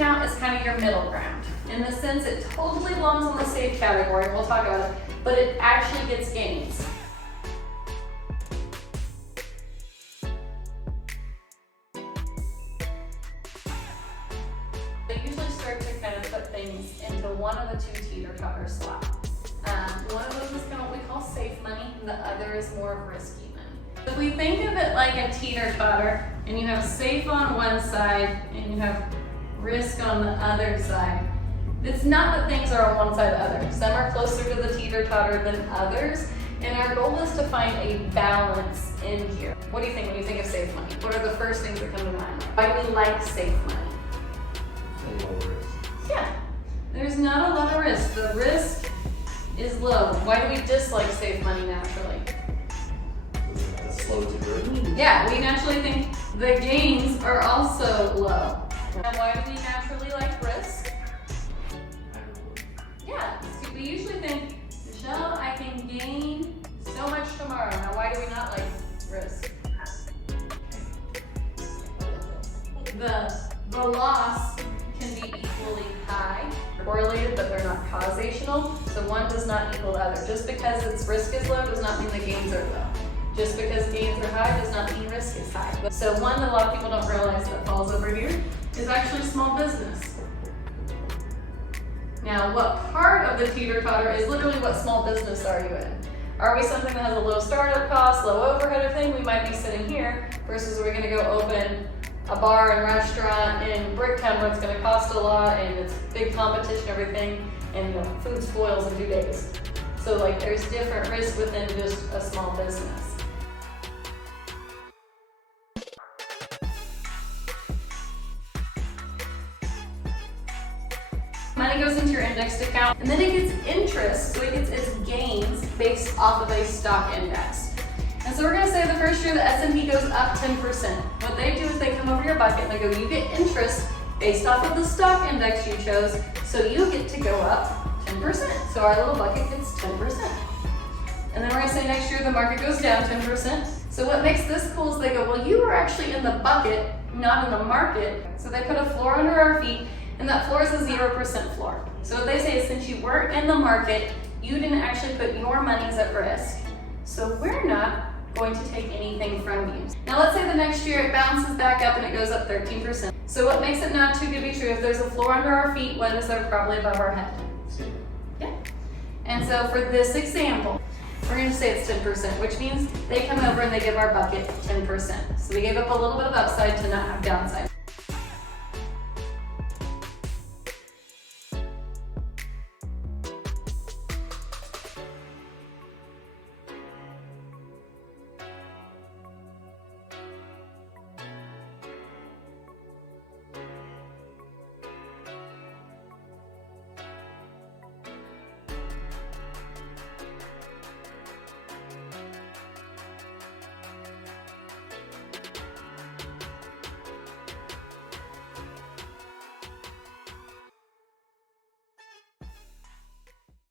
account is kind of your middle ground. In the sense it totally belongs in the safe category, we'll talk about it, but it actually gets gains. They usually start to kind of put things into one of the two teeter-totter slots. One of those is kind of what we call safe money, and the other is more of risky money. If we think of it like a teeter-totter, and you have safe on one side, and you have risk on the other side, it's not that things are on one side or the other. Some are closer to the teeter-totter than others, and our goal is to find a balance in here. What do you think when you think of safe money? What are the first things that come to mind? Why do we like safe money? Low risk. Yeah, there's not a lot of risk. The risk is low. Why do we dislike safe money naturally? It's slow to grow. Yeah, we naturally think the gains are also low. And why do we naturally like risk? Yeah, so we usually think, Michelle, I can gain so much tomorrow. Now, why do we not like risk? The loss can be equally high, correlated, but they're not causational. So one does not equal the other. Just because its risk is low does not mean the gains are low. Just because gains are high does not mean risk is high. So one that a lot of people don't realize that falls over here is actually small business. Now, what part of the teeter-totter is literally what small business are you in? Are we something that has a low startup cost, low overhead or thing? We might be sitting here versus we're gonna go open a bar and restaurant in Bricktown where it's gonna cost a lot and it's big competition, everything, and food spoils in 2 days. So like there's different risks within just a small business. Money goes into your indexed account, and then it gets interest, so it gets its gains based off of a stock index. And so we're going to say the first year the S&P goes up 10%. What they do is they come over your bucket and they go, you get interest based off of the stock index you chose, so you get to go up 10%. So our little bucket gets 10%. And then we're going to say next year the market goes down 10%. So what makes this cool is they go, well, you were actually in the bucket, not in the market. So they put a floor under our feet, and that floor is a 0% floor. So what they say is since you weren't in the market, you didn't actually put your monies at risk. So we're not going to take anything from you. Now let's say the next year it bounces back up and it goes up 13%. So what makes it not too good to be true? If there's a floor under our feet, what is there probably above our head? Yeah. And so for this example, we're going to say it's 10%, which means they come over and they give our bucket 10%. So we gave up a little bit of upside to not have downside.